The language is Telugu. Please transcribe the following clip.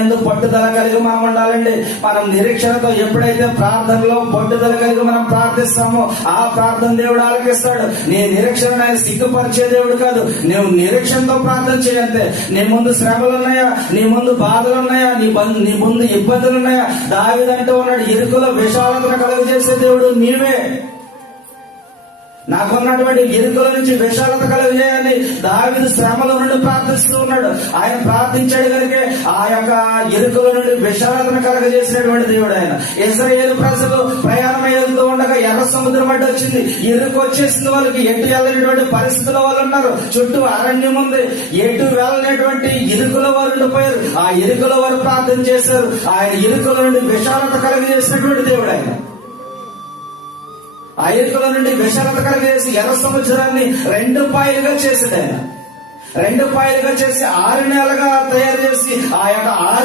ఎందు పట్టుదల కలిగి మనం ఉండాలండి. మనం నిరీక్షణతో ఎప్పుడైతే ప్రార్థనలో పట్టుదల కలిగి మనం ప్రార్థిస్తామో ఆ ప్రార్థన దేవుడు ఆలకిస్తాడు. నీ నిరీక్షణ ఆయన సిగ్గుపరిచే దేవుడు కాదు. నువ్వు నిరీక్షణతో ప్రార్థన చేయంతే. నీ ముందు శ్రమలున్నాయా, నీ ముందు బాధలున్నాయా, నీ ముందు ఇబ్బందులున్నాయా? దావీదంటూ ఉన్నాడు, ఇరుకులో విశాలతను కలుగజేసే దేవుడు నీవే. నాకున్నటువంటి ఇరుకుల నుంచి విశాలత కలుగజేయాలని దావీదు శ్రమల నుండి ప్రార్థిస్తూ ఉన్నాడు. ఆయన ప్రార్థించాడు కనుక ఆ యొక్క ఇరుకుల నుండి విశాలతను కలుగజేసినటువంటి దేవుడు ఆయన. ఇశ్రాయేలు ప్రజలు ప్రయాణం వెళ్తూ ఉండగా ఎర్ర సముద్రం అడ్డు వచ్చింది. ఇరుకు వచ్చేసింది. వాళ్ళకి ఎటు వెళ్ళినటువంటి పరిస్థితుల వాళ్ళు ఉన్నారు. చుట్టూ అరణ్యం ఉంది. ఎటు వెళ్ళినటువంటి ఇరుకుల వారు ఉండిపోయారు. ఆ ఇరుకుల వారు ప్రార్థన చేశారు. ఆయన ఇరుకుల నుండి విశాలత కలుగజేసినటువంటి దేవుడు ఆయన. ఆ ఇరుకుల నుండి విశాలత కలిగేసి ఎర్ర సముద్రాన్ని 2 పాయలుగా చేశాడు ఆయన. 2 పాయలుగా చేసి 6 నెలలుగా తయారు చేసి ఆ యొక్క